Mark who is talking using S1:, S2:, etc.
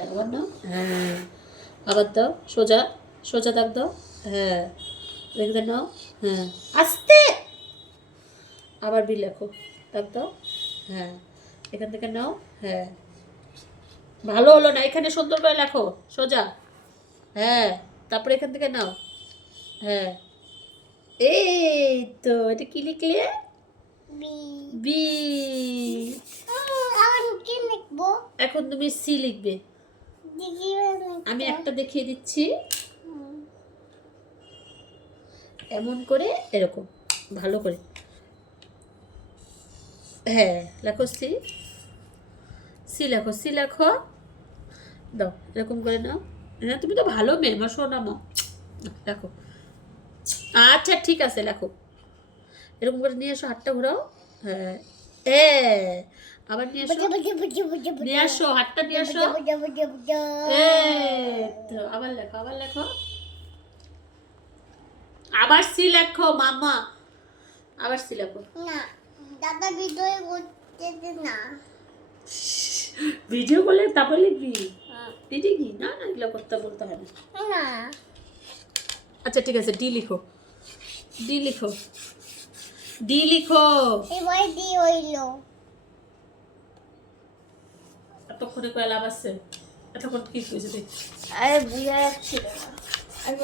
S1: আবার নাও। হ্যাঁ। আবার দাও সোজা সোজা দাগ দাও। হ্যাঁ। দেখতে নাও হ্যাঁ। আস্তে! আবার বি লেখো। দাগ দাও। হ্যাঁ। এখান থেকে নাও। হ্যাঁ। ভালো হলো না এখানে সুন্দর করে লেখো। সোজা। হ্যাঁ। তারপরে এখান থেকে নাও। হ্যাঁ। এই তো এটা কি লিখলে?
S2: বি।
S1: বি।
S2: কি লিখব?
S1: এখন তুমি সি লিখবে। আমি একটা দেখিয়ে দিচ্ছি। এমন করে এরকম ভালো করে। হ্যাঁ লেখো সি সি লেখো সি লেখো। দাও এরকম করে নাও। হ্যাঁ তুমি তো ভালো মেয়ে মা শোনা মা। লেখো। আচ্ছা ঠিক আছে লেখো। এরকম করে নিয়ে এসো হাতটা ঘোরাও। হ্যাঁ। এ আবার নিয়ে
S2: বুঝে
S1: নিয়ে আসো হাতটা নিয়ে আসো আবার লেখো আবার লেখো। আবার সি লেখো মামা। আবার সি লেখো।
S2: না দাদা ভিডিও করতে না।
S1: ভিডিও করলে তারপর লিখবি? দিদি কি? না না এগুলো করতে বলতে হয় না। আচ্ছা ঠিক আছে ডি লিখো। ডি লিখো। ডি লিখো।
S2: এবার দি হইল।
S1: এতক্ষণে কয়ে লাভ আছে? এতক্ষণ কি হয়েছে দেখছি
S2: আরে বুঝা আমি